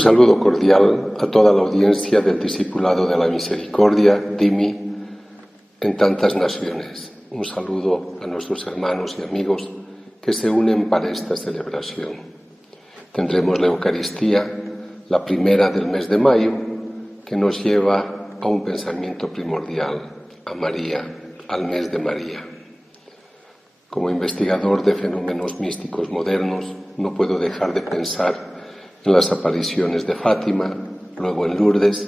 saludo cordial a toda la audiencia del Discipulado de la Misericordia, DIMI, en tantas naciones. Un saludo a nuestros hermanos y amigos que se unen para esta celebración. Tendremos la Eucaristía, la primera del mes de mayo, que nos lleva a un pensamiento primordial, a María, al mes de María. Como investigador de fenómenos místicos modernos, no puedo dejar de pensar en las apariciones de Fátima, luego en Lourdes,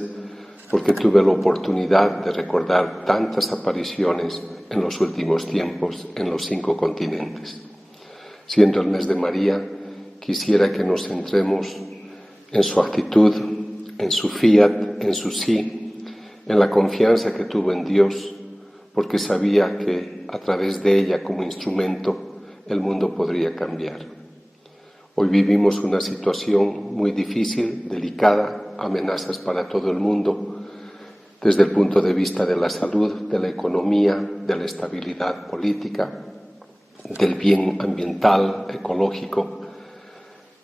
porque tuve la oportunidad de recordar tantas apariciones en los últimos tiempos en los 5 continentes. Siendo el mes de María, quisiera que nos centremos en su actitud, en su fiat, en su sí, en la confianza que tuvo en Dios, porque sabía que a través de ella como instrumento el mundo podría cambiar. Hoy vivimos una situación muy difícil, delicada, amenazas para todo el mundo, desde el punto de vista de la salud, de la economía, de la estabilidad política, del bien ambiental, ecológico,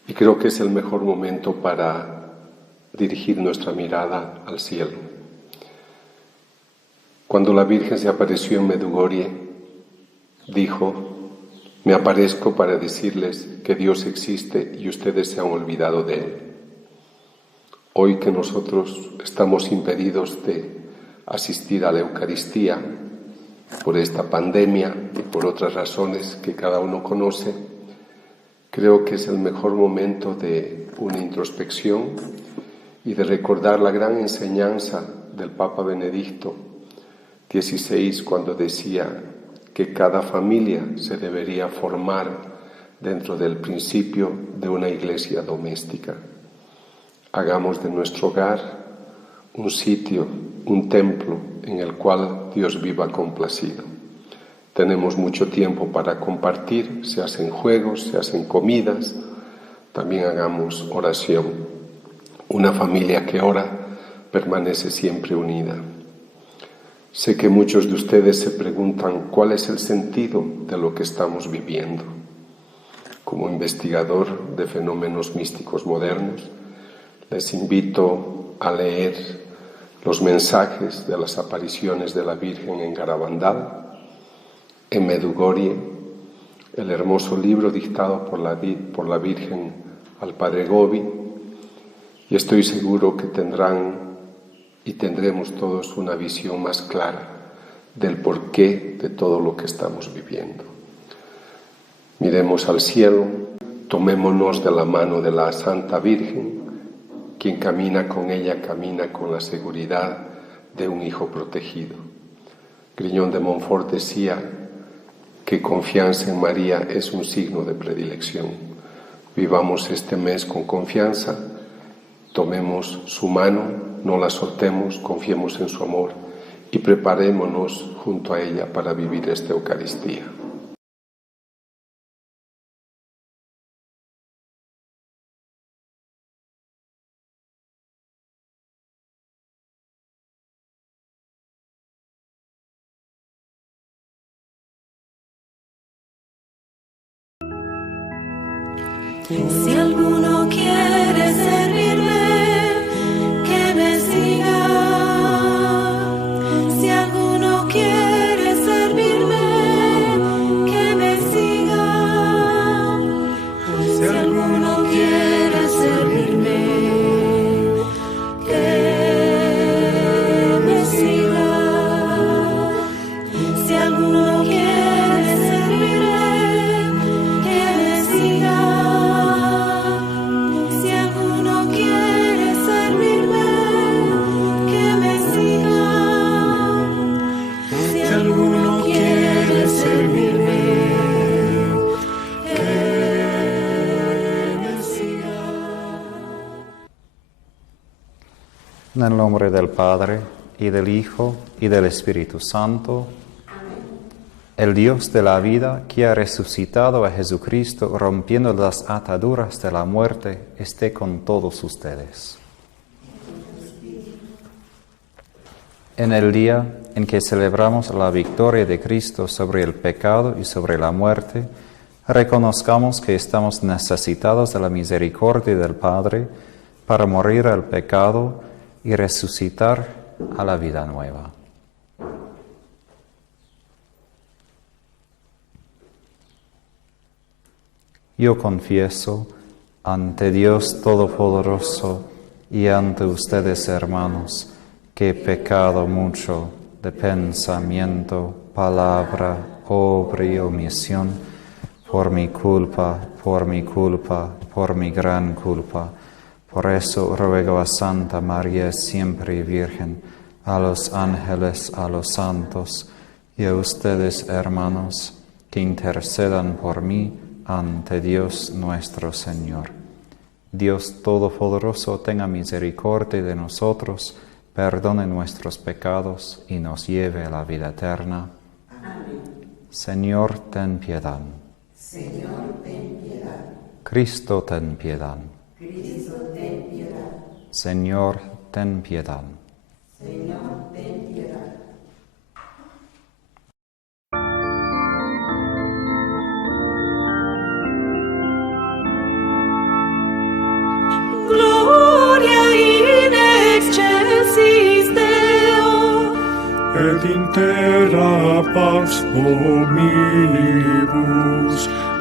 y creo que es el mejor momento para dirigir nuestra mirada al cielo. Cuando la Virgen se apareció en Medjugorje, dijo: me aparezco para decirles que Dios existe y ustedes se han olvidado de Él. Hoy que nosotros estamos impedidos de asistir a la Eucaristía por esta pandemia y por otras razones que cada uno conoce, creo que es el mejor momento de una introspección y de recordar la gran enseñanza del Papa Benedicto XVI cuando decía que cada familia se debería formar dentro del principio de una iglesia doméstica. Hagamos de nuestro hogar un sitio, un templo en el cual Dios viva complacido. Tenemos mucho tiempo para compartir, se hacen juegos, se hacen comidas, también hagamos oración. Una familia que ora permanece siempre unida. Sé que muchos de ustedes se preguntan cuál es el sentido de lo que estamos viviendo. Como investigador de fenómenos místicos modernos, les invito a leer los mensajes de las apariciones de la Virgen en Garabandal, en Medjugorje, el hermoso libro dictado por la Virgen al Padre Gobi, y estoy seguro que tendrán y tendremos todos una visión más clara del porqué de todo lo que estamos viviendo. Miremos al cielo, tomémonos de la mano de la Santa Virgen. Quien camina con ella camina con la seguridad de un hijo protegido. Grignon de Montfort decía que confianza en María es un signo de predilección. Vivamos este mes con confianza, tomemos su mano, no la soltemos, confiemos en su amor y preparémonos junto a ella para vivir esta Eucaristía. Si alguno quiere servirme, que me siga. Si alguno quiere servirme, que me siga. Si alguno quiere servirme, que me siga. Si alguno quiere servirme, que me siga. En el nombre del Padre, y del Hijo, y del Espíritu Santo. El Dios de la vida, que ha resucitado a Jesucristo, rompiendo las ataduras de la muerte, esté con todos ustedes. En el día en que celebramos la victoria de Cristo sobre el pecado y sobre la muerte, reconozcamos que estamos necesitados de la misericordia del Padre, para morir al pecado y resucitar a la vida nueva. Yo confieso ante Dios Todopoderoso y ante ustedes, hermanos, que he pecado mucho de pensamiento, palabra, obra y omisión, por mi culpa, por mi gran culpa. Por eso ruego a Santa María siempre Virgen, a los ángeles, a los santos y a ustedes, hermanos, que intercedan por mí ante Dios nuestro Señor. Dios Todopoderoso tenga misericordia de nosotros, perdone nuestros pecados y nos lleve a la vida eterna. Amén. Señor, ten piedad. Señor, ten piedad. Cristo, ten piedad. Cristo, ten piedad. Señor, ten piedad. Señor, ten piedad. Gloria in excelsis Deo, et in terra pax omnibus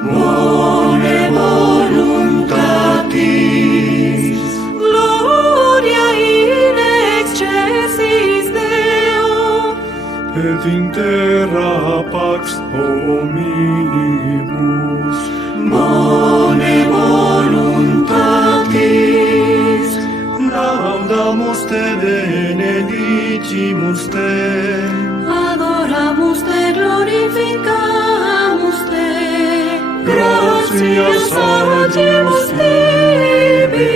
bone voluntatis. Gloria in excelsis Deo, et in terra pax omnibus bone voluntatis. laudamus te, benedicimus te, Adoramus te, glorificamus te, gratias agimus tibi,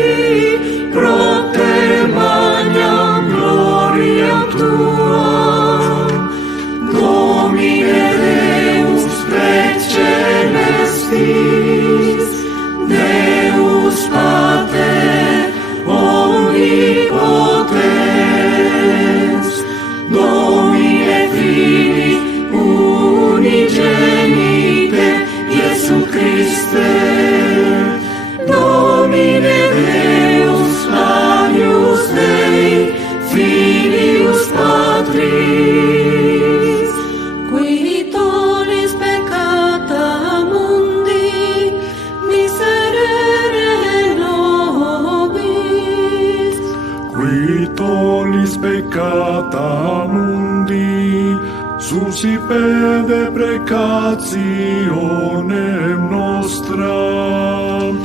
propter magnam gloriam tuam, Domine Deus et celestis, Deus Pater omnipotens, Domine Filii unigenite, Iesu Christe, Domine Deus Agnus Dei, Filius Patris, qui tollis peccata mundi, miserere nobis. qui tollis peccata mundi, suscipe deprecationem nostram,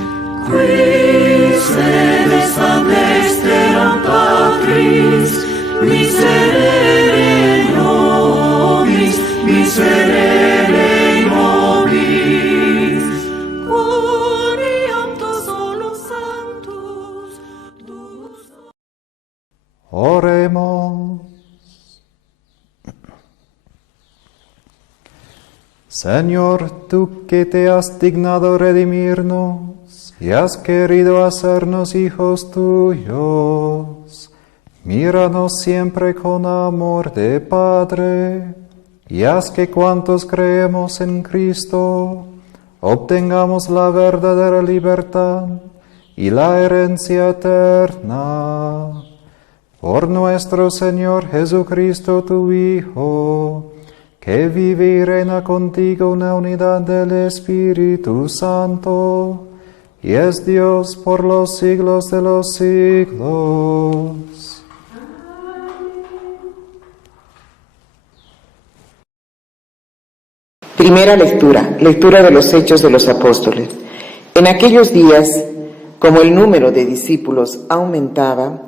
Qui sedes ad dexteram Patris, miserere nobis, miserere nobis. Gloriam tu solus sanctus, dus. Oremos. Señor, tú que te has dignado redimirnos y has querido hacernos hijos tuyos, míranos siempre con amor de Padre, y haz que cuantos creemos en Cristo obtengamos la verdadera libertad y la herencia eterna. Por nuestro Señor Jesucristo, tu Hijo, que vive y reina contigo en la unidad del Espíritu Santo, y es Dios por los siglos de los siglos. Primera lectura, lectura de los Hechos de los Apóstoles. En aquellos días, como el número de discípulos aumentaba,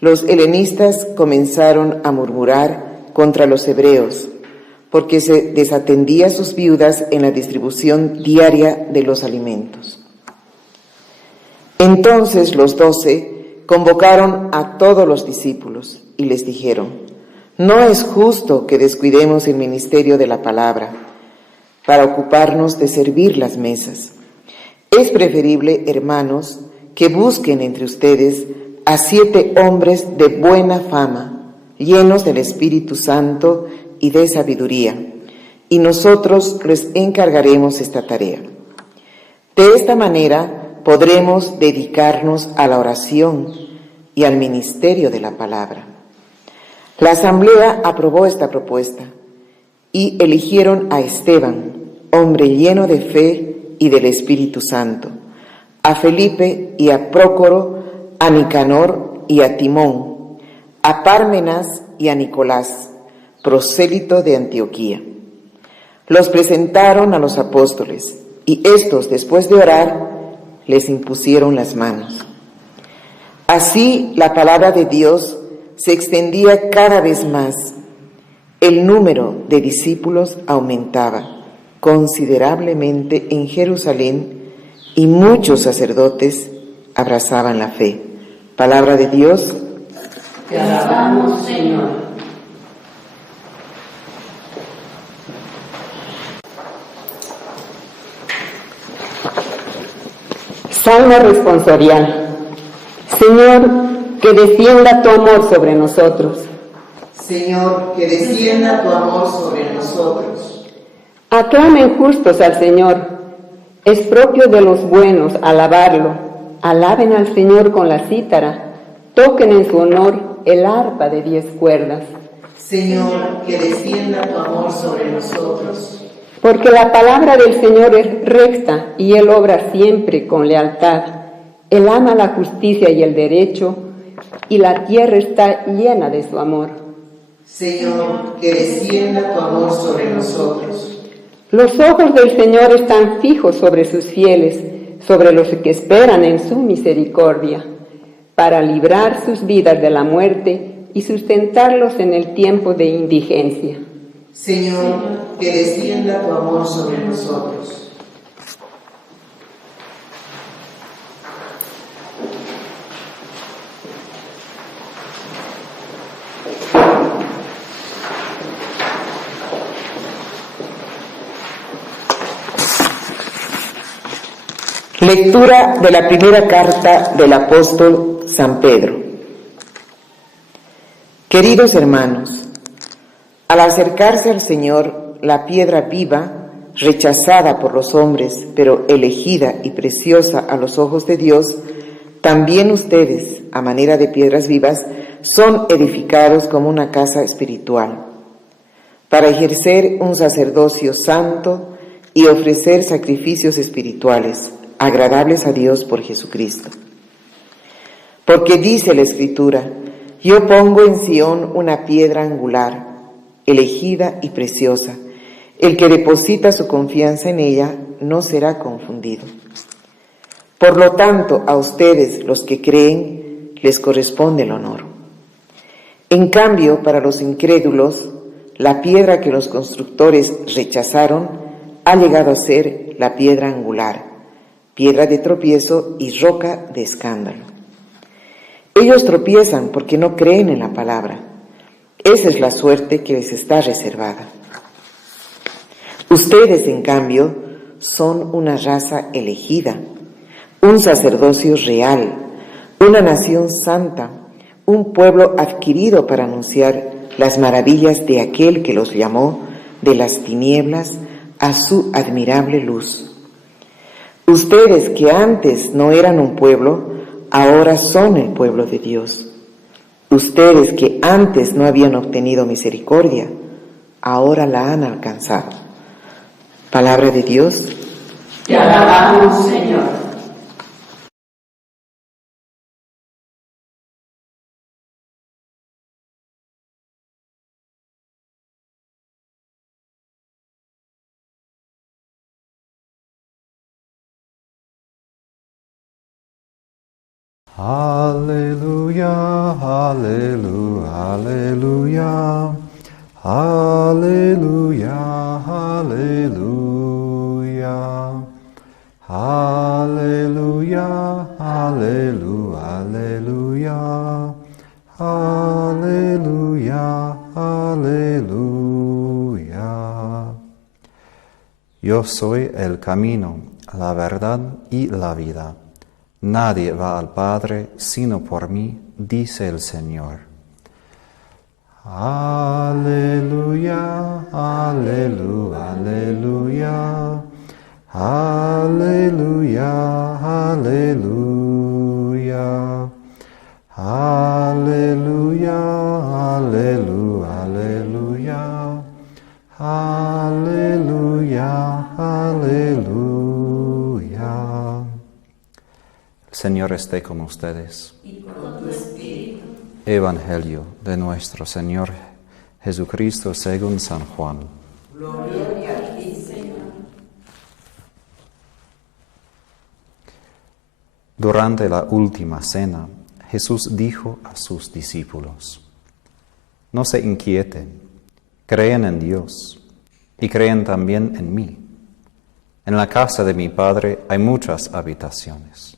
los helenistas comenzaron a murmurar contra los hebreos, porque se desatendía a sus viudas en la distribución diaria de los alimentos. Entonces los 12 convocaron a todos los discípulos y les dijeron: no es justo que descuidemos el ministerio de la palabra para ocuparnos de servir las mesas. Es preferible, hermanos, que busquen entre ustedes a 7 hombres de buena fama, llenos del Espíritu Santo y de sabiduría, y nosotros les encargaremos esta tarea. De esta manera podremos dedicarnos a la oración y al ministerio de la palabra. La asamblea aprobó esta propuesta y eligieron a Esteban, hombre lleno de fe y del Espíritu Santo, a Felipe y a Prócoro, a Nicanor y a Timón, a Pármenas y a Nicolás, prosélito de Antioquía. Los presentaron a los apóstoles, y estos, después de orar, les impusieron las manos. Así la palabra de Dios se extendía cada vez más. El número de discípulos aumentaba considerablemente en Jerusalén y muchos sacerdotes abrazaban la fe. Palabra de Dios. Te alabamos, Señor. Salmo responsorial. Señor, que descienda tu amor sobre nosotros. Señor, que descienda tu amor sobre nosotros. Aclamen justos al Señor. Es propio de los buenos alabarlo. Alaben al Señor con la cítara. Toquen en su honor el arpa de 10 cuerdas. Señor, que descienda tu amor sobre nosotros. Porque la palabra del Señor es recta y Él obra siempre con lealtad. Él ama la justicia y el derecho, y la tierra está llena de su amor. Señor, que descienda tu amor sobre nosotros. Los ojos del Señor están fijos sobre sus fieles, sobre los que esperan en su misericordia, para librar sus vidas de la muerte y sustentarlos en el tiempo de indigencia. Señor, que descienda tu amor sobre nosotros. Lectura de la primera carta del apóstol San Pedro. Queridos hermanos, al acercarse al Señor, la piedra viva, rechazada por los hombres, pero elegida y preciosa a los ojos de Dios, también ustedes, a manera de piedras vivas, son edificados como una casa espiritual, para ejercer un sacerdocio santo y ofrecer sacrificios espirituales, agradables a Dios por Jesucristo. Porque dice la Escritura: yo pongo en Sión una piedra angular, elegida y preciosa. El que deposita su confianza en ella no será confundido. Por lo tanto, a ustedes, los que creen, les corresponde el honor. En cambio, para los incrédulos, la piedra que los constructores rechazaron ha llegado a ser la piedra angular, piedra de tropiezo y roca de escándalo. Ellos tropiezan porque no creen en la palabra. Esa es la suerte que les está reservada. Ustedes, en cambio, son una raza elegida, un sacerdocio real, una nación santa, un pueblo adquirido para anunciar las maravillas de aquel que los llamó de las tinieblas a su admirable luz. Ustedes, que antes no eran un pueblo, ahora son el pueblo de Dios. Ustedes, que antes no habían obtenido misericordia, ahora la han alcanzado. Palabra de Dios. Te alabamos, Señor. Aleluya, aleluya, aleluya, aleluya, aleluya, aleluya, aleluya, aleluya, aleluya, aleluya. Yo soy el camino, la verdad y la vida. Nadie va al Padre sino por mí, dice el Señor. Aleluya, aleluya, aleluya, aleluya, aleluya. Señor esté con ustedes. Evangelio de nuestro Señor Jesucristo según San Juan. Gloria a ti, Señor. Durante la última cena, Jesús dijo a sus discípulos: No se inquieten, creen en Dios y creen también en mí. En la casa de mi Padre hay muchas habitaciones.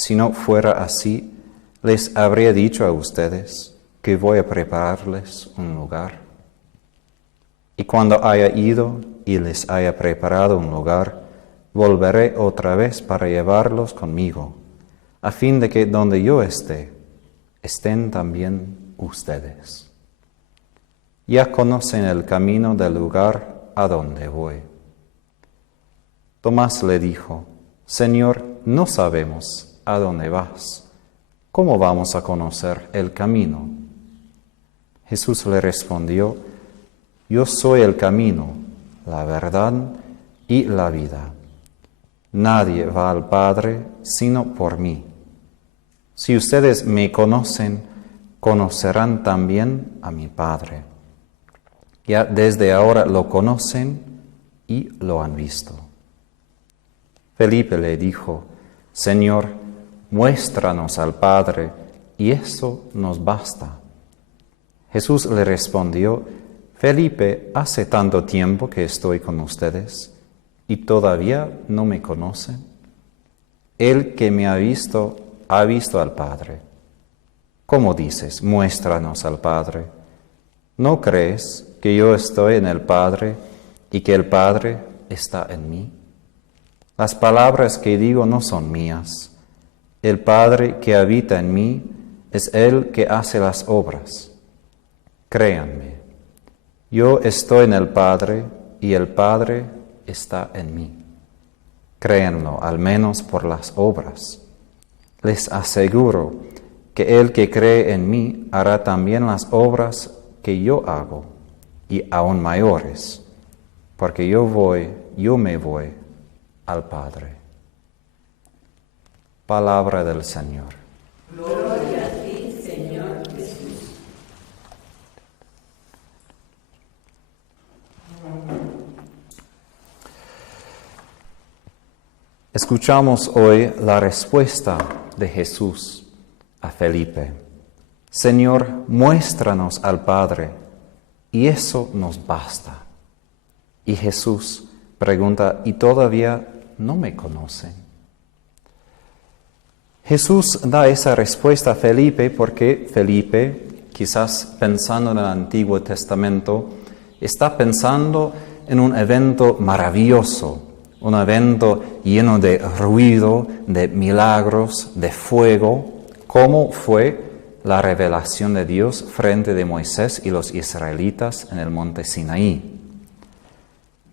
Si no fuera así, les habría dicho a ustedes que voy a prepararles un lugar. Y cuando haya ido y les haya preparado un lugar, volveré otra vez para llevarlos conmigo, a fin de que donde yo esté, estén también ustedes. Ya conocen el camino del lugar a donde voy. Tomás le dijo: Señor, no sabemos a dónde vas. ¿Cómo vamos a conocer el camino? Jesús le respondió: Yo soy el camino, la verdad y la vida. Nadie va al Padre sino por mí. Si ustedes me conocen, conocerán también a mi Padre. Ya desde ahora lo conocen y lo han visto. Felipe le dijo: Señor, muéstranos al Padre, y eso nos basta. Jesús le respondió: Felipe, hace tanto tiempo que estoy con ustedes, ¿y todavía no me conocen? El que me ha visto al Padre. ¿Cómo dices, muéstranos al Padre? ¿No crees que yo estoy en el Padre y que el Padre está en mí? Las palabras que digo no son mías. El Padre que habita en mí es el que hace las obras. Créanme, yo estoy en el Padre y el Padre está en mí. Créanlo, al menos por las obras. Les aseguro que el que cree en mí hará también las obras que yo hago, y aún mayores, porque yo me voy al Padre. Palabra del Señor. Gloria a ti, Señor Jesús. Escuchamos hoy la respuesta de Jesús a Felipe: Señor, muéstranos al Padre, y eso nos basta. Y Jesús pregunta: ¿y todavía no me conocen? Jesús da esa respuesta a Felipe porque Felipe, quizás pensando en el Antiguo Testamento, está pensando en un evento maravilloso, un evento lleno de ruido, de milagros, de fuego, como fue la revelación de Dios frente de Moisés y los israelitas en el monte Sinaí.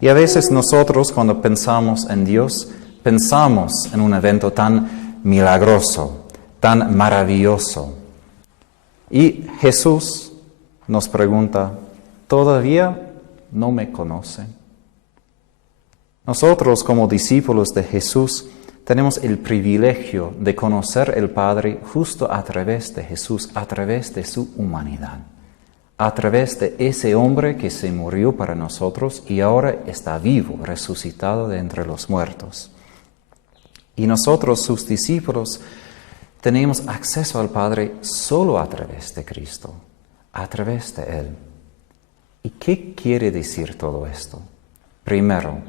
Y a veces nosotros, cuando pensamos en Dios, pensamos en un evento tan milagroso, tan maravilloso. Y Jesús nos pregunta: ¿todavía no me conocen? Nosotros, como discípulos de Jesús, tenemos el privilegio de conocer el Padre justo a través de Jesús, a través de su humanidad, a través de ese hombre que se murió para nosotros y ahora está vivo, resucitado de entre los muertos. Y nosotros, sus discípulos, tenemos acceso al Padre solo a través de Cristo, a través de Él. ¿Y qué quiere decir todo esto? Primero,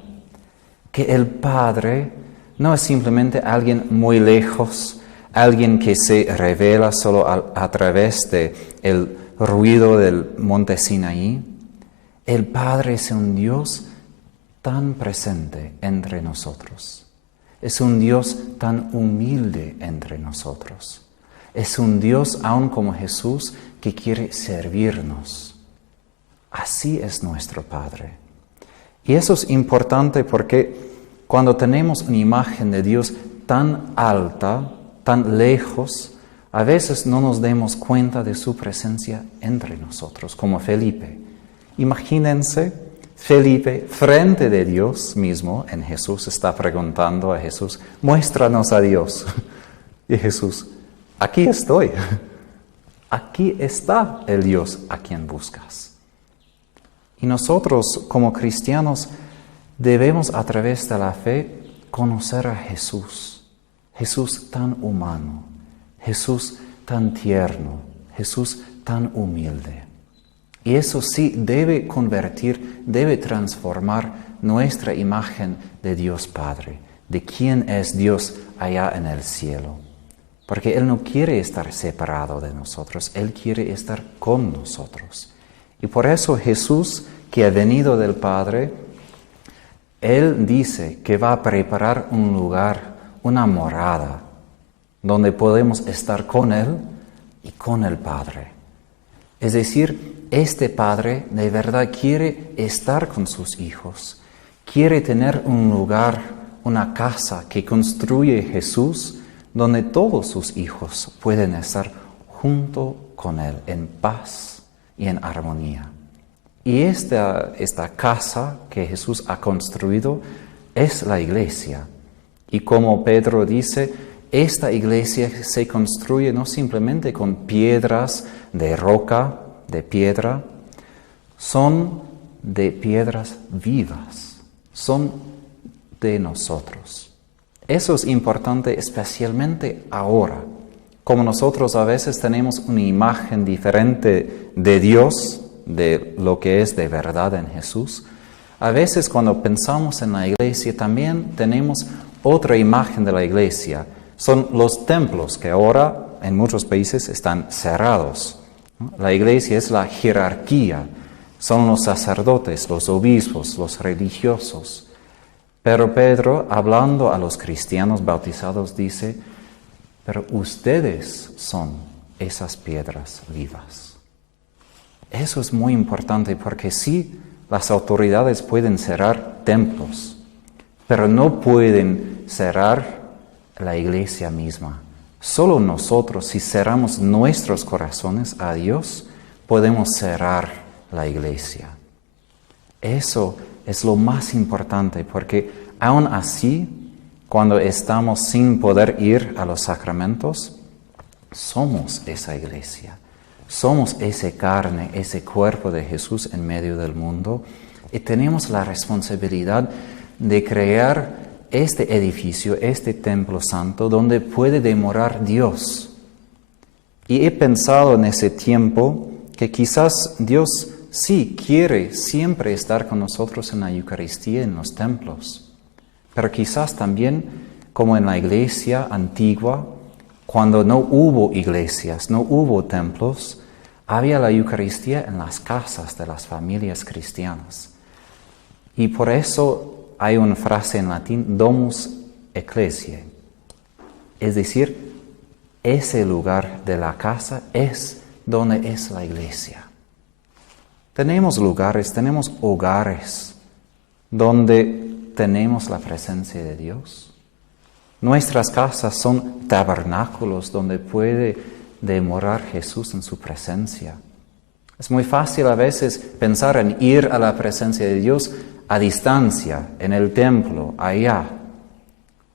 que el Padre no es simplemente alguien muy lejos, alguien que se revela solo a través del ruido del monte Sinaí. El Padre es un Dios tan presente entre nosotros. Es un Dios tan humilde entre nosotros. Es un Dios, aun como Jesús, que quiere servirnos. Así es nuestro Padre. Y eso es importante porque cuando tenemos una imagen de Dios tan alta, tan lejos, a veces no nos damos cuenta de su presencia entre nosotros, como Felipe. Imagínense, Felipe, frente de Dios mismo, en Jesús, está preguntando a Jesús: muéstranos a Dios. Y Jesús, aquí estoy. Aquí está el Dios a quien buscas. Y nosotros como cristianos debemos a través de la fe conocer a Jesús. Jesús tan humano, Jesús tan tierno, Jesús tan humilde. Y eso sí debe convertir, debe transformar nuestra imagen de Dios Padre, de quién es Dios allá en el cielo. Porque Él no quiere estar separado de nosotros, Él quiere estar con nosotros. Y por eso Jesús, que ha venido del Padre, Él dice que va a preparar un lugar, una morada, donde podemos estar con Él y con el Padre. Es decir, este Padre de verdad quiere estar con sus hijos, quiere tener un lugar, una casa que construye Jesús, donde todos sus hijos pueden estar junto con Él, en paz y en armonía. Y esta casa que Jesús ha construido es la iglesia. Y como Pedro dice, esta iglesia se construye no simplemente con piedras de roca, de piedra, son de piedras vivas, son de nosotros. Eso es importante especialmente ahora, como nosotros a veces tenemos una imagen diferente de Dios, de lo que es de verdad en Jesús. A veces cuando pensamos en la iglesia también tenemos otra imagen de la iglesia. Son los templos que ahora en muchos países están cerrados. La iglesia es la jerarquía, son los sacerdotes, los obispos, los religiosos. Pero Pedro, hablando a los cristianos bautizados, dice, pero ustedes son esas piedras vivas. Eso es muy importante porque sí, las autoridades pueden cerrar templos, pero no pueden cerrar la iglesia misma. Solo nosotros, si cerramos nuestros corazones a Dios, podemos cerrar la iglesia. Eso es lo más importante porque aún así, cuando estamos sin poder ir a los sacramentos, somos esa iglesia. Somos esa carne, ese cuerpo de Jesús en medio del mundo y tenemos la responsabilidad de crear este edificio, este templo santo donde puede demorar Dios. Y he pensado en ese tiempo que quizás Dios sí quiere siempre estar con nosotros en la Eucaristía, en los templos, pero quizás también como en la iglesia antigua, cuando no hubo iglesias, no hubo templos, había la Eucaristía en las casas de las familias cristianas. Y por eso hay una frase en latín, domus ecclesiae. Es decir, ese lugar de la casa es donde es la iglesia. Tenemos lugares, tenemos hogares donde tenemos la presencia de Dios. Nuestras casas son tabernáculos donde puede demorar Jesús en su presencia. Es muy fácil a veces pensar en ir a la presencia de Dios a distancia, en el templo, allá.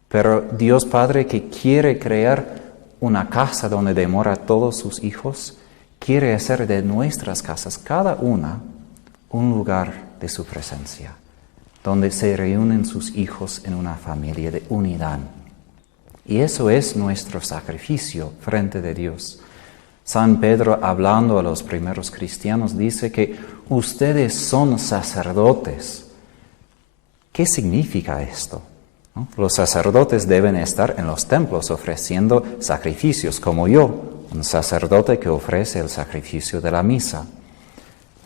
Pero Dios Padre, que quiere crear una casa donde demora a todos sus hijos, quiere hacer de nuestras casas, cada una, un lugar de su presencia, donde se reúnen sus hijos en una familia de unidad. Y eso es nuestro sacrificio frente de Dios. San Pedro, hablando a los primeros cristianos, dice que ustedes son sacerdotes. ¿Qué significa esto? ¿No? Los sacerdotes deben estar en los templos ofreciendo sacrificios, como yo, un sacerdote que ofrece el sacrificio de la misa.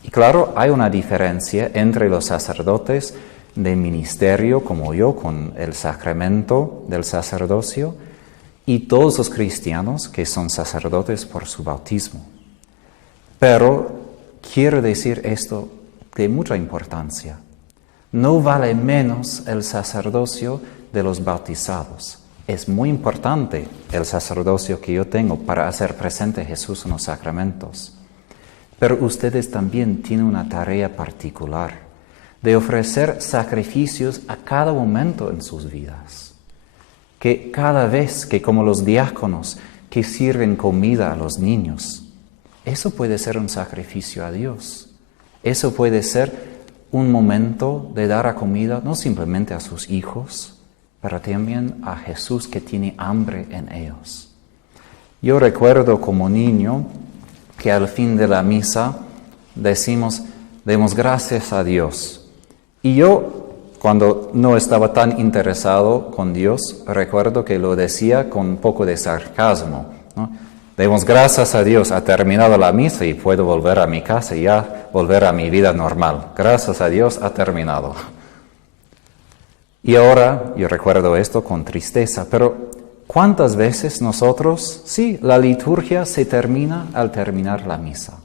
Y claro, hay una diferencia entre los sacerdotes de ministerio, como yo, con el sacramento del sacerdocio, y todos los cristianos que son sacerdotes por su bautismo. Pero quiero decir esto de mucha importancia. No vale menos el sacerdocio de los bautizados. Es muy importante el sacerdocio que yo tengo para hacer presente a Jesús en los sacramentos. Pero ustedes también tienen una tarea particular de ofrecer sacrificios a cada momento en sus vidas. que cada vez que como los diáconos que sirven comida a los niños, eso puede ser un sacrificio a Dios. Eso puede ser un momento de dar a comida no simplemente a sus hijos, pero también a Jesús que tiene hambre en ellos. Yo recuerdo como niño que al fin de la misa demos gracias a Dios. Y yo, cuando no estaba tan interesado con Dios, recuerdo que lo decía con un poco de sarcasmo, ¿no? Demos gracias a Dios, ha terminado la misa y puedo volver a mi casa y ya volver a mi vida normal. Gracias a Dios, ha terminado. Y ahora yo recuerdo esto con tristeza, pero ¿cuántas veces nosotros, sí, la liturgia se termina al terminar la misa?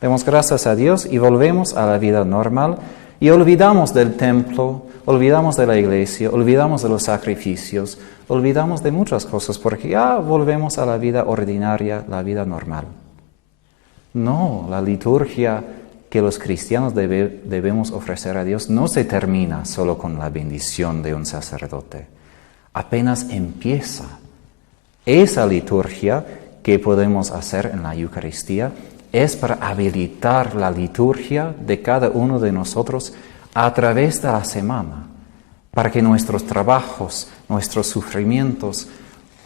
Demos gracias a Dios y volvemos a la vida normal y olvidamos del templo, olvidamos de la iglesia, olvidamos de los sacrificios, olvidamos de muchas cosas porque ya volvemos a la vida ordinaria, la vida normal. No, la liturgia que los cristianos debemos ofrecer a Dios no se termina solo con la bendición de un sacerdote. Apenas empieza. Esa liturgia que podemos hacer en la Eucaristía es para habilitar la liturgia de cada uno de nosotros a través de la semana, para que nuestros trabajos, nuestros sufrimientos,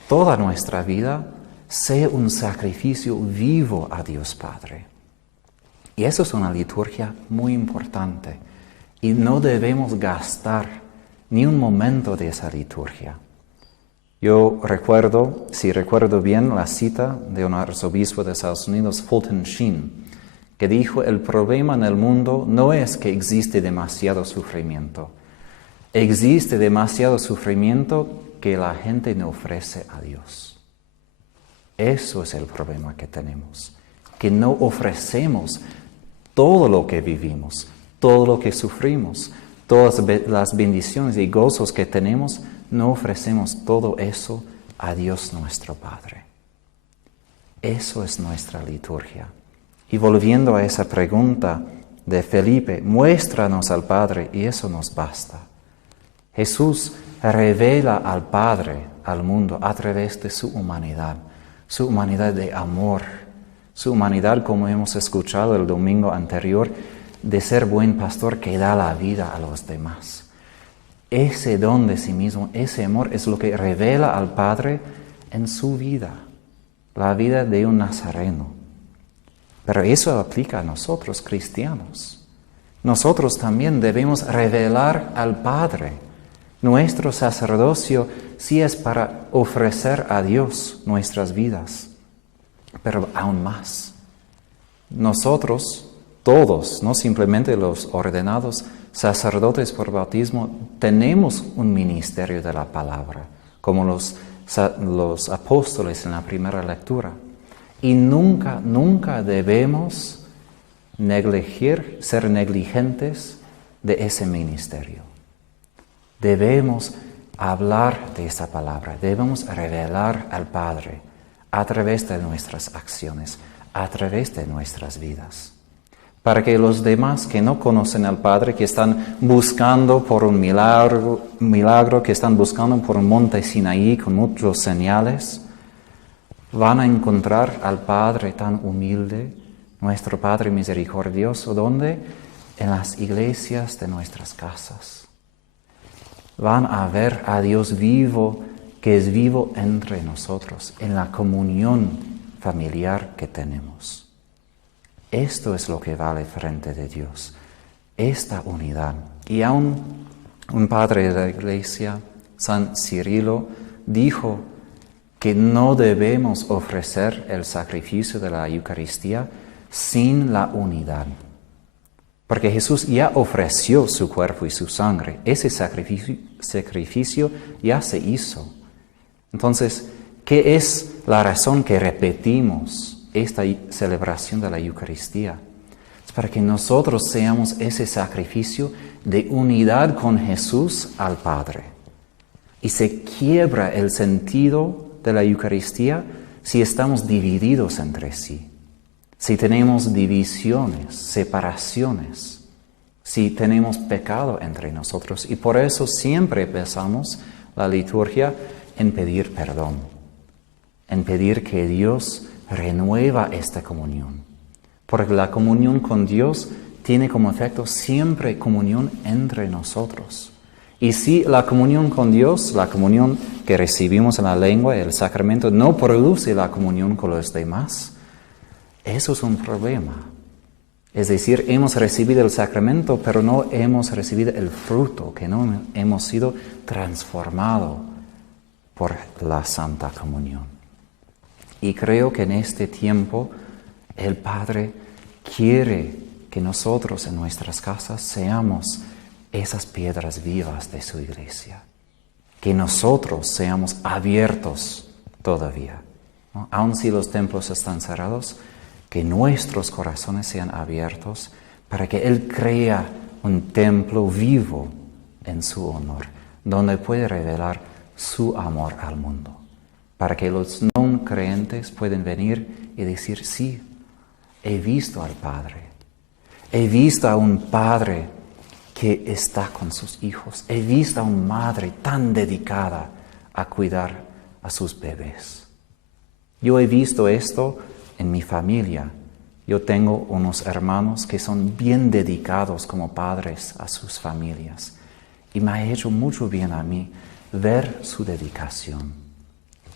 toda nuestra vida sea un sacrificio vivo a Dios Padre. Y eso es una liturgia muy importante y no debemos gastar ni un momento de esa liturgia. Yo recuerdo, si recuerdo bien, la cita de un arzobispo de Estados Unidos, Fulton Sheen, que dijo: el problema en el mundo no es que existe demasiado sufrimiento. Existe demasiado sufrimiento que la gente no ofrece a Dios. Eso es el problema que tenemos, que no ofrecemos todo lo que vivimos, todo lo que sufrimos, todas las bendiciones y gozos que tenemos, no ofrecemos todo eso a Dios nuestro Padre. Eso es nuestra liturgia. Y volviendo a esa pregunta de Felipe, muéstranos al Padre y eso nos basta. Jesús revela al Padre al mundo a través de su humanidad de amor, su humanidad, como hemos escuchado el domingo anterior, de ser buen pastor que da la vida a los demás. Ese don de sí mismo, ese amor es lo que revela al Padre en su vida, la vida de un nazareno. Pero eso aplica a nosotros cristianos. Nosotros también debemos revelar al Padre. Nuestro sacerdocio sí es para ofrecer a Dios nuestras vidas, pero aún más. Nosotros, todos, no simplemente los ordenados sacerdotes por bautismo, tenemos un ministerio de la palabra, como los apóstoles en la primera lectura. Y nunca debemos ser negligentes de ese ministerio. Debemos hablar de esa palabra, debemos revelar al Padre a través de nuestras acciones, a través de nuestras vidas. Para que los demás que no conocen al Padre, que están buscando por un milagro, que están buscando por un monte Sinaí con muchos señales, van a encontrar al Padre tan humilde, nuestro Padre misericordioso, ¿dónde? En las iglesias de nuestras casas. Van a ver a Dios vivo, que es vivo entre nosotros, en la comunión familiar que tenemos. Esto es lo que vale frente de Dios, esta unidad. Y aún un padre de la iglesia, San Cirilo, dijo que no debemos ofrecer el sacrificio de la Eucaristía sin la unidad. Porque Jesús ya ofreció su cuerpo y su sangre. Ese sacrificio ya se hizo. Entonces, ¿qué es la razón que repetimos esta celebración de la Eucaristía? Es para que nosotros seamos ese sacrificio de unidad con Jesús al Padre. Y se quiebra el sentido de la Eucaristía si estamos divididos entre sí. Si tenemos divisiones, separaciones, si tenemos pecado entre nosotros. Y por eso siempre empezamos la liturgia en pedir perdón, en pedir que Dios renueva esta comunión. Porque la comunión con Dios tiene como efecto siempre comunión entre nosotros. Y si la comunión con Dios, la comunión que recibimos en la lengua, el sacramento, no produce la comunión con los demás, eso es un problema. Es decir, hemos recibido el sacramento, pero no hemos recibido el fruto, que no hemos sido transformados por la Santa Comunión. Y creo que en este tiempo el Padre quiere que nosotros en nuestras casas seamos esas piedras vivas de su iglesia. Que nosotros seamos abiertos todavía, ¿no? Aun si los templos están cerrados, que nuestros corazones sean abiertos para que Él crea un templo vivo en su honor, donde puede revelar su amor al mundo, para que los no creyentes puedan venir y decir, sí, he visto al Padre, he visto a un Padre que está con sus hijos, he visto a una madre tan dedicada a cuidar a sus bebés. Yo he visto esto en mi familia. Yo tengo unos hermanos que son bien dedicados como padres a sus familias y me ha hecho mucho bien a mí ver su dedicación.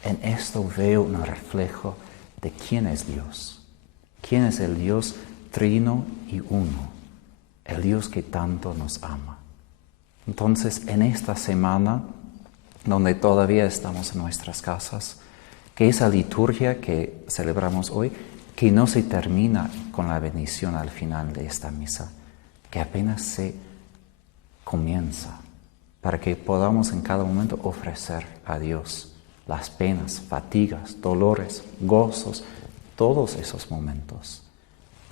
En esto veo un reflejo de quién es Dios, quién es el Dios trino y uno, el Dios que tanto nos ama. Entonces, en esta semana, donde todavía estamos en nuestras casas, que esa liturgia que celebramos hoy, que no se termina con la bendición al final de esta misa, que apenas se comienza, para que podamos en cada momento ofrecer a Dios las penas, fatigas, dolores, gozos, todos esos momentos.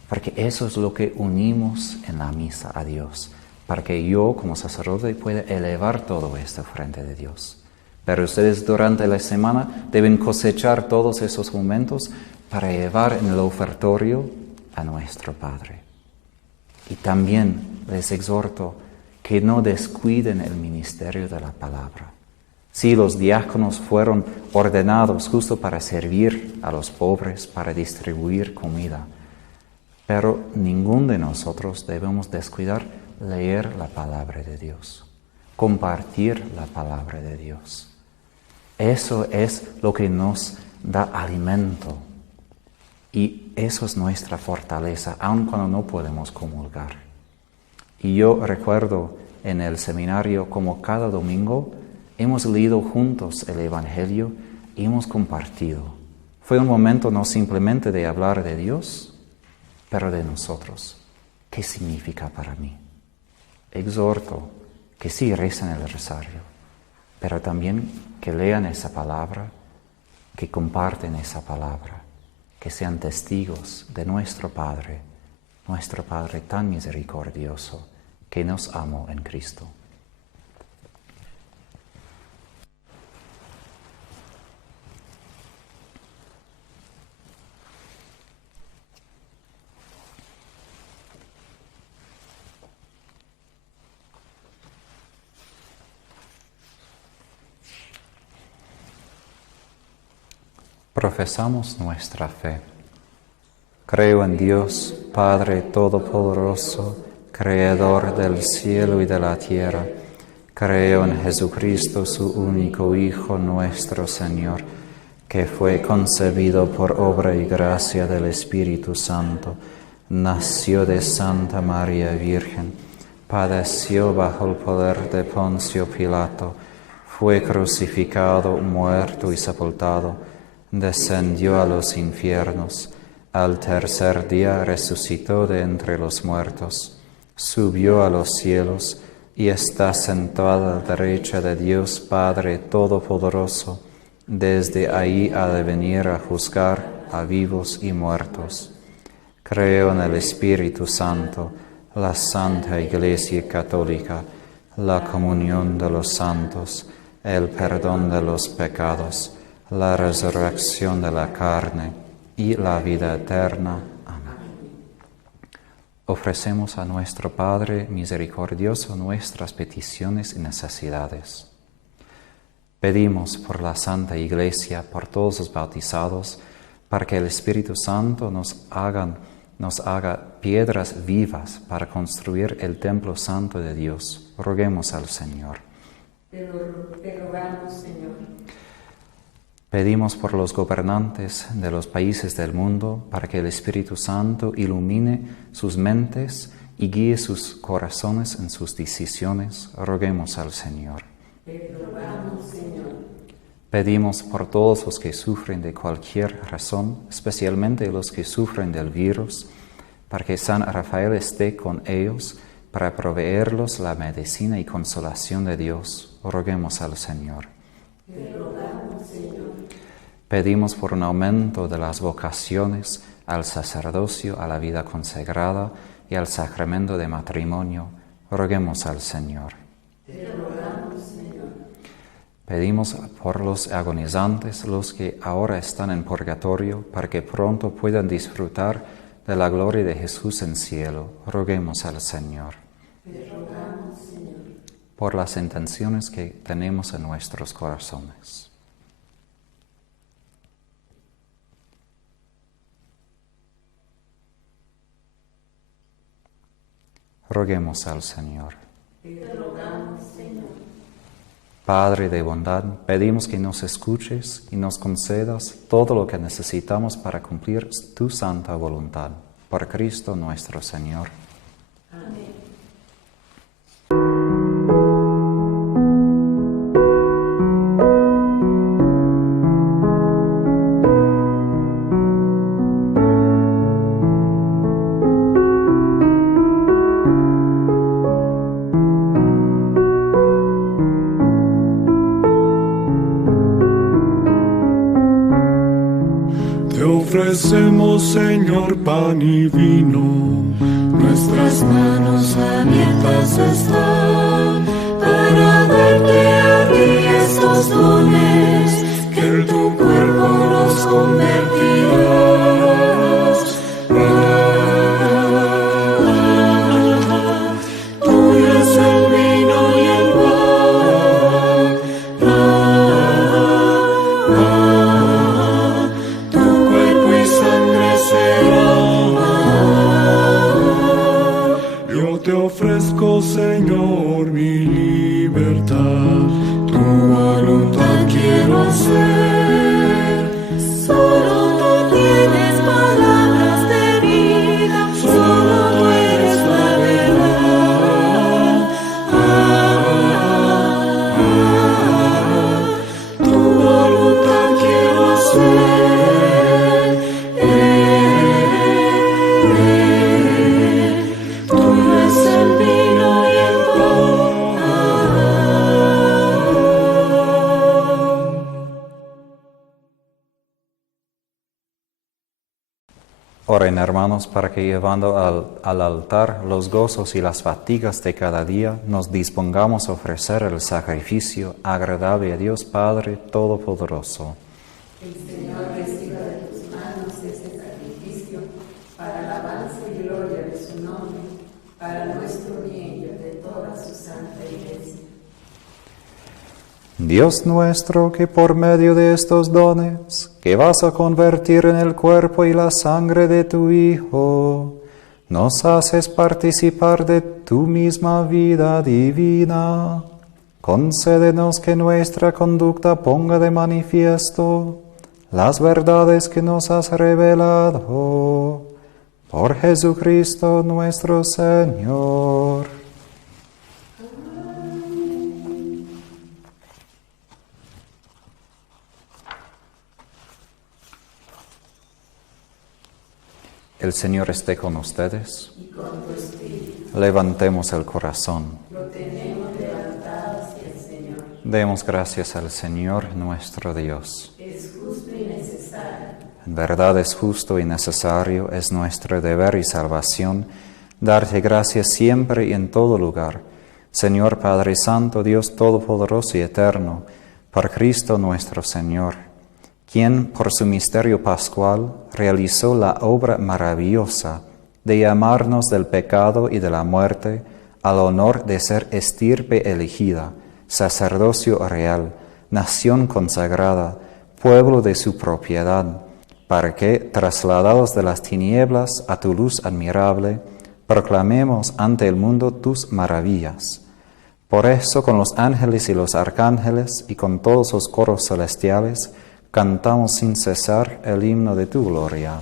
Porque eso es lo que unimos en la misa a Dios, para que yo como sacerdote pueda elevar todo esto frente de Dios. Pero ustedes durante la semana deben cosechar todos esos momentos para llevar en el ofertorio a nuestro Padre. Y también les exhorto que no descuiden el ministerio de la palabra. Sí, los diáconos fueron ordenados justo para servir a los pobres, para distribuir comida, pero ninguno de nosotros debemos descuidar leer la palabra de Dios, compartir la palabra de Dios. Eso es lo que nos da alimento y eso es nuestra fortaleza, aun cuando no podemos comulgar. Y yo recuerdo en el seminario como cada domingo hemos leído juntos el Evangelio y hemos compartido. Fue un momento no simplemente de hablar de Dios, pero de nosotros. ¿Qué significa para mí? Exhorto que sí recen el rosario, pero también que lean esa palabra, que comparten esa palabra, que sean testigos de nuestro Padre tan misericordioso, que nos amó en Cristo. Profesamos nuestra fe. Creo en Dios, Padre Todopoderoso, Creador del cielo y de la tierra. Creo en Jesucristo, su único Hijo, nuestro Señor, que fue concebido por obra y gracia del Espíritu Santo, nació de Santa María Virgen, padeció bajo el poder de Poncio Pilato, fue crucificado, muerto y sepultado, descendió a los infiernos, al tercer día resucitó de entre los muertos, subió a los cielos y está sentado a la derecha de Dios Padre Todopoderoso. Desde ahí ha de venir a juzgar a vivos y muertos. Creo en el Espíritu Santo, la Santa Iglesia Católica, la comunión de los santos, el perdón de los pecados, la resurrección de la carne y la vida eterna. Amén. Ofrecemos a nuestro Padre misericordioso nuestras peticiones y necesidades. Pedimos por la Santa Iglesia, por todos los bautizados, para que el Espíritu Santo nos haga piedras vivas para construir el templo santo de Dios. Roguemos al Señor. Te rogamos, Señor. Pedimos por los gobernantes de los países del mundo, para que el Espíritu Santo ilumine sus mentes y guíe sus corazones en sus decisiones. Roguemos al Señor. Te rogamos, Señor. Pedimos por todos los que sufren de cualquier razón, especialmente los que sufren del virus, para que San Rafael esté con ellos, para proveerlos la medicina y consolación de Dios. Roguemos al Señor. Te rogamos, Señor. Pedimos por un aumento de las vocaciones al sacerdocio, a la vida consagrada y al sacramento de matrimonio. Roguemos al Señor. Te rogamos, Señor. Pedimos por los agonizantes, los que ahora están en purgatorio, para que pronto puedan disfrutar de la gloria de Jesús en cielo. Roguemos al Señor. Te rogamos, Señor. Por las intenciones que tenemos en nuestros corazones. Roguemos al Señor. Te rogamos, Señor. Padre de bondad, pedimos que nos escuches y nos concedas todo lo que necesitamos para cumplir tu santa voluntad. Por Cristo nuestro Señor. Amén. Ofrecemos, Señor, pan y vino. Nuestras manos abiertas están para darte a ti estos dones que en tu cuerpo nos convertirás. Tuyo es el vino y el pan. Tu cuerpo y sangre será. Yo te ofrezco, Señor, mi libertad. Tu voluntad quiero hacer. Solo tú tienes palabras de vida. Solo tú eres la verdad. Tu voluntad quiero hacer. Tuyo es el vino y el pan. Oren, hermanos, para que llevando al altar los gozos y las fatigas de cada día, nos dispongamos a ofrecer el sacrificio agradable a Dios Padre Todopoderoso. El Señor reciba de tus manos este sacrificio para alabanza y gloria de su nombre, para nuestro bien y de toda su santa Iglesia. Dios nuestro, que por medio de estos dones, que vas a convertir en el cuerpo y la sangre de tu Hijo, nos haces participar de tu misma vida divina. Concédenos que nuestra conducta ponga de manifiesto las verdades que nos has revelado. Por Jesucristo nuestro Señor. El Señor esté con ustedes. Y con tu espíritu. Levantemos el corazón. Lo tenemos levantado hacia el Señor. Demos gracias al Señor nuestro Dios. Es justo y necesario. En verdad es justo y necesario, es nuestro deber y salvación, darte gracias siempre y en todo lugar. Señor Padre Santo, Dios Todopoderoso y Eterno, por Cristo nuestro Señor, quien por su misterio pascual realizó la obra maravillosa de llamarnos del pecado y de la muerte al honor de ser estirpe elegida, sacerdocio real, nación consagrada, pueblo de su propiedad, para que, trasladados de las tinieblas a tu luz admirable, proclamemos ante el mundo tus maravillas. Por eso, con los ángeles y los arcángeles y con todos los coros celestiales, cantamos sin cesar el himno de tu gloria.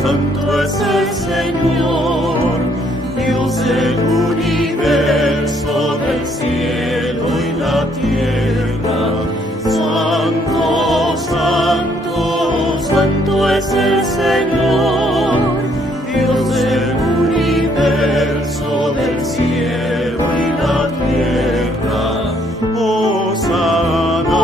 Santo es el Señor, Dios del universo, del cielo y la tierra. Santo, santo, santo es el Señor, Dios del universo, del cielo y la tierra. Hosana.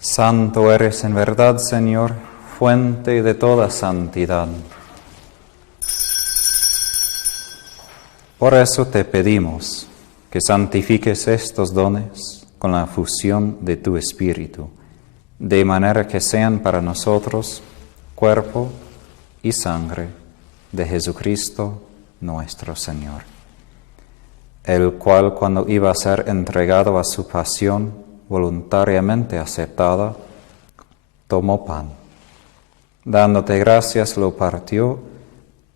Santo eres en verdad, Señor, fuente de toda santidad. Por eso te pedimos que santifiques estos dones con la fusión de tu Espíritu, de manera que sean para nosotros cuerpo y sangre de Jesucristo nuestro Señor, el cual, cuando iba a ser entregado a su pasión voluntariamente aceptada, tomó pan. Dándote gracias, lo partió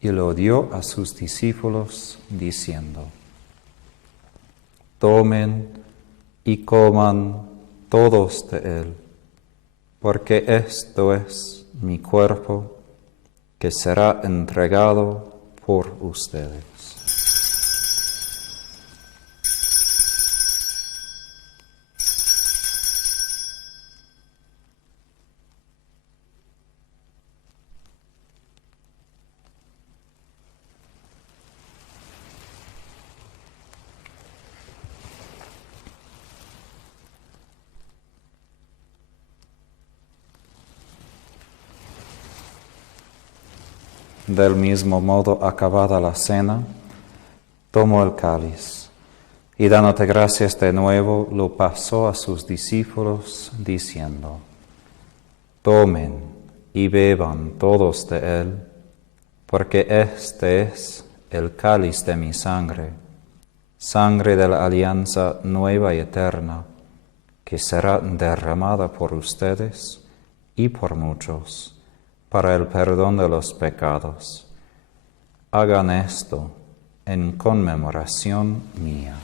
y lo dio a sus discípulos, diciendo: Tomen y coman todos de él, porque esto es mi cuerpo, que será entregado por ustedes. Del mismo modo, acabada la cena, tomó el cáliz y, dándote gracias de nuevo, lo pasó a sus discípulos, diciendo: Tomen y beban todos de él, porque este es el cáliz de mi sangre, sangre de la alianza nueva y eterna, que será derramada por ustedes y por muchos, para el perdón de los pecados. Hagan esto en conmemoración mía.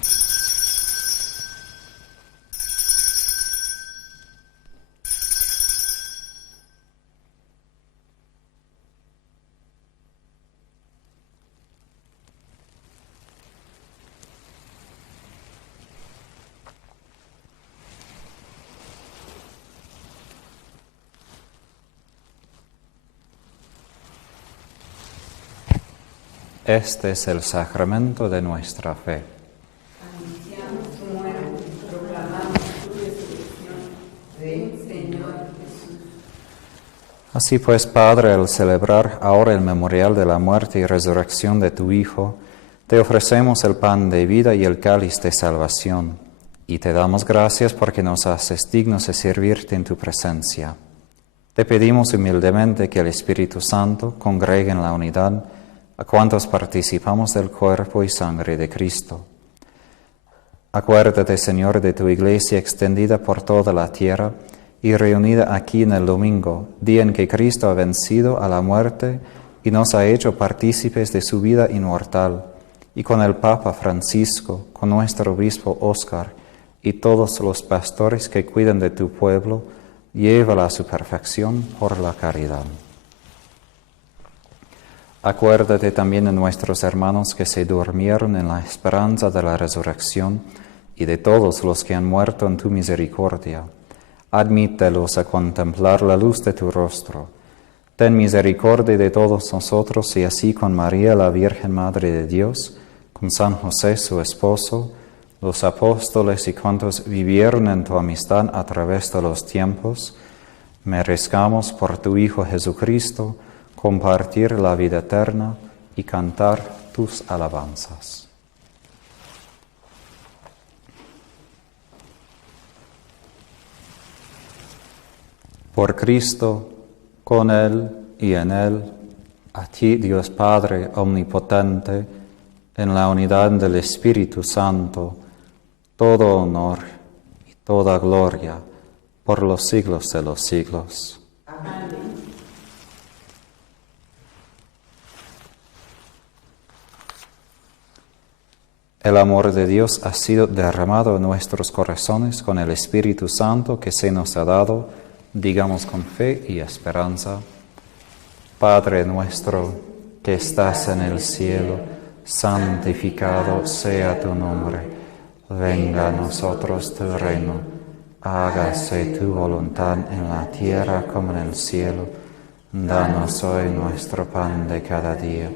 Este es el sacramento de nuestra fe. Anunciamos tu muerte, proclamamos tu resurrección. Ven, Señor Jesús. Así pues, Padre, al celebrar ahora el memorial de la muerte y resurrección de tu Hijo, te ofrecemos el pan de vida y el cáliz de salvación, y te damos gracias porque nos haces dignos de servirte en tu presencia. Te pedimos humildemente que el Espíritu Santo congregue en la unidad a cuantos participamos del cuerpo y sangre de Cristo. Acuérdate, Señor, de tu Iglesia extendida por toda la tierra y reunida aquí en el domingo, día en que Cristo ha vencido a la muerte y nos ha hecho partícipes de su vida inmortal, y con el Papa Francisco, con nuestro obispo Óscar y todos los pastores que cuidan de tu pueblo, llévala a su perfección por la caridad. Acuérdate también de nuestros hermanos que se durmieron en la esperanza de la resurrección y de todos los que han muerto en tu misericordia. Admítelos a contemplar la luz de tu rostro. ten misericordia de todos nosotros y así con María, la Virgen Madre de Dios, con San José, su esposo, los apóstoles y cuantos vivieron en tu amistad a través de los tiempos, merezcamos por tu Hijo Jesucristo compartir la vida eterna y cantar tus alabanzas. Por Cristo, con Él y en Él, a ti, Dios Padre Omnipotente, en la unidad del Espíritu Santo, todo honor y toda gloria por los siglos de los siglos. Amén. El amor de Dios ha sido derramado en nuestros corazones con el Espíritu Santo que se nos ha dado. Digamos con fe y esperanza: Padre nuestro que estás en el cielo, santificado sea tu nombre. Venga a nosotros tu reino. Hágase tu voluntad en la tierra como en el cielo. Danos hoy nuestro pan de cada día.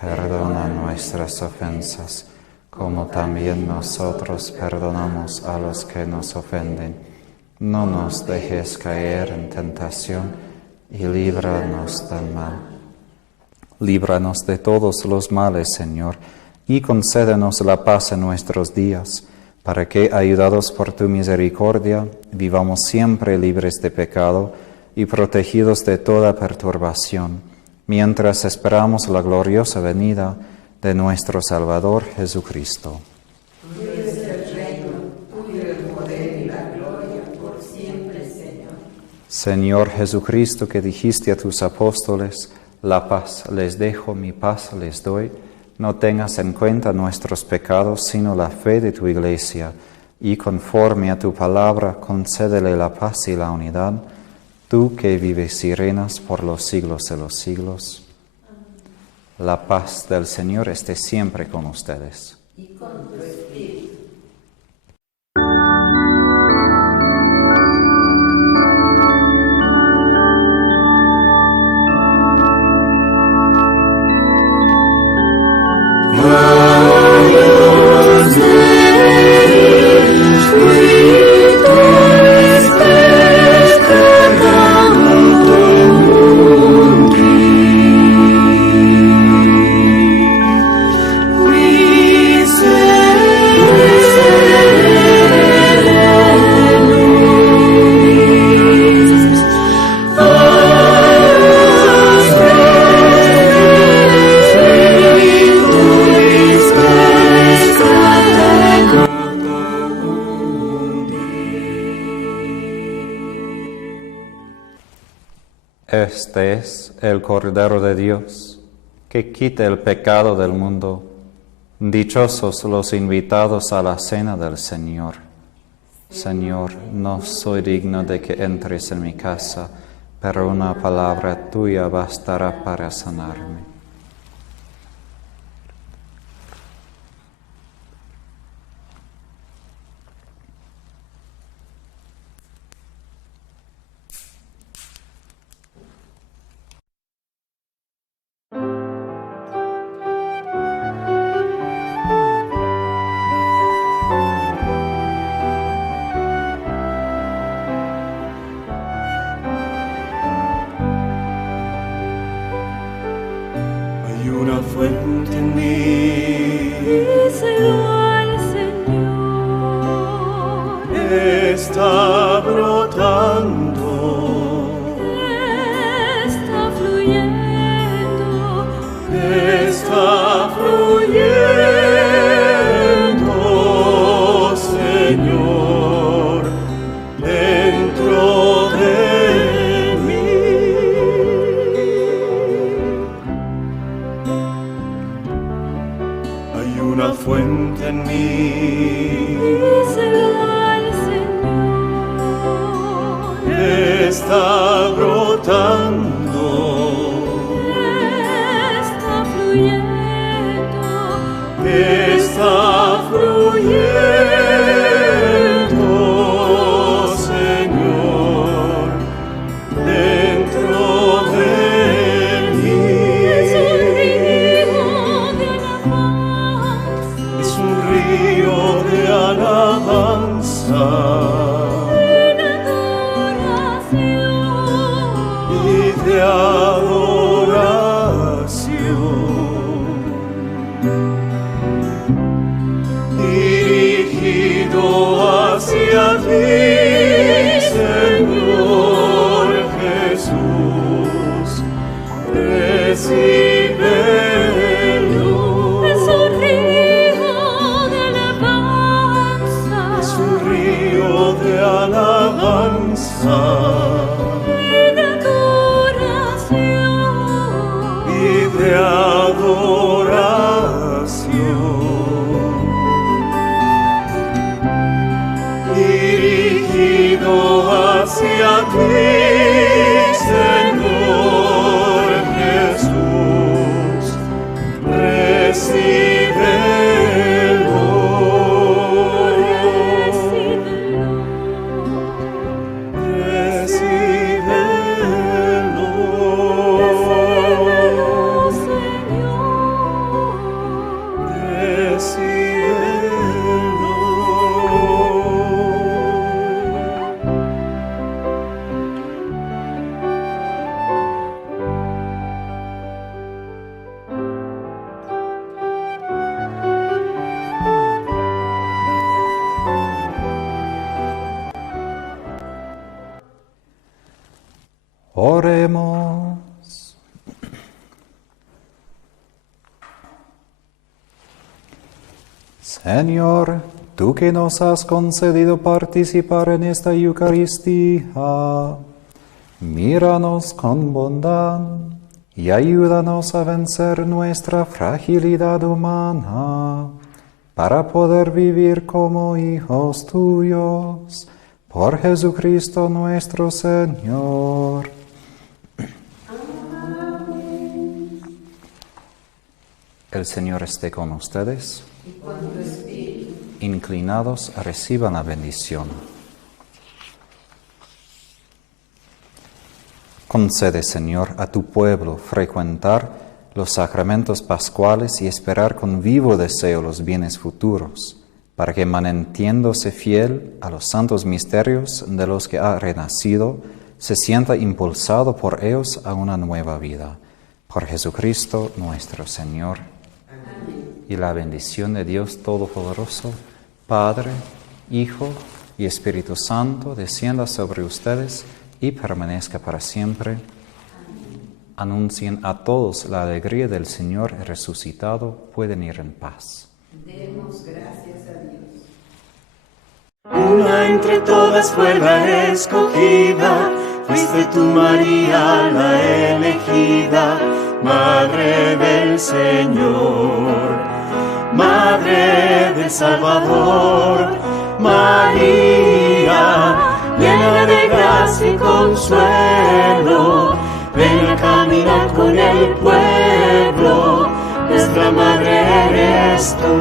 Perdona nuestras ofensas, como también nosotros perdonamos a los que nos ofenden. No nos dejes caer en tentación y líbranos del mal. Líbranos de todos los males, Señor, y concédenos la paz en nuestros días, para que, ayudados por tu misericordia, vivamos siempre libres de pecado y protegidos de toda perturbación, mientras esperamos la gloriosa venida de nuestro Salvador Jesucristo. Tuyo es el reino, tuyo el poder y la gloria por siempre, Señor. Señor Jesucristo, que dijiste a tus apóstoles: la paz les dejo, mi paz les doy, no tengas en cuenta nuestros pecados, sino la fe de tu Iglesia, y conforme a tu palabra, concédele la paz y la unidad, tú que vives y reinas por los siglos de los siglos. La paz del Señor esté siempre con ustedes. Y con tu espíritu. Este es el Cordero de Dios, que quita el pecado del mundo. Dichosos los invitados a la cena del Señor. Señor, no soy digno de que entres en mi casa, pero una palabra tuya bastará para sanarme. Hay una fuente en mí, Díselo al Señor, está brotando, está fluyendo, está fluyendo, Señor, dentro de mí. Hay una fuente en mí, díselo al Señor, está brotando, está fluyendo, está fluyendo, Señor, dentro de de adoración, dirigido hacia ti, Señor Jesús, recíbelo. Es un río de alabanza, Es un río de alabanza y de adoración. y de adoración, dirigido hacia ti, Señor Jesús, recíbelo. Recíbelo, Señor. Oremos. Señor, tú que nos has concedido participar en esta Eucaristía, míranos con bondad y ayúdanos a vencer nuestra fragilidad humana para poder vivir como hijos tuyos. Por Jesucristo nuestro Señor. El Señor esté con ustedes. Inclinados, reciban la bendición. Concede, Señor, a tu pueblo frecuentar los sacramentos pascuales y esperar con vivo deseo los bienes futuros, para que, manteniéndose fiel a los santos misterios de los que ha renacido, se sienta impulsado por ellos a una nueva vida. Por Jesucristo nuestro Señor. Amén. Y la bendición de Dios Todopoderoso, Padre, Hijo y Espíritu Santo, descienda sobre ustedes y permanezca para siempre. Amén. Anuncien a todos la alegría del Señor resucitado. Pueden ir en paz. Demos gracias a Dios. Una entre todas fue la escogida, fuiste tú, María, la elegida, Madre del Señor, Madre del Salvador. María, llena de gracia y consuelo, ven a caminar con el pueblo, nuestra Madre eres tú.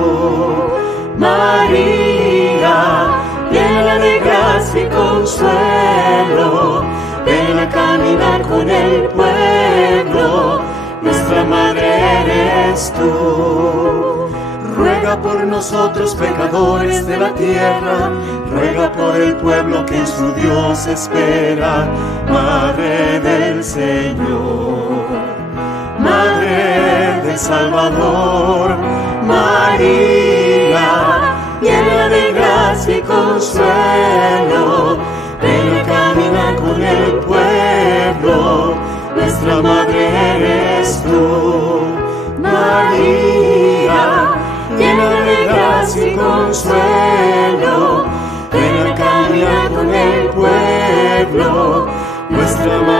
María, llena de gracia y consuelo, ven a caminar con el pueblo, nuestra Madre eres tú. Ruega por nosotros pecadores de la tierra, ruega por el pueblo que en su Dios espera, Madre del Señor, Madre del Salvador. María, llena de gracia y consuelo, ven a caminar con el pueblo, nuestra Madre eres tú. María, llena de gracia y consuelo, ven a caminar con el pueblo, nuestra Madre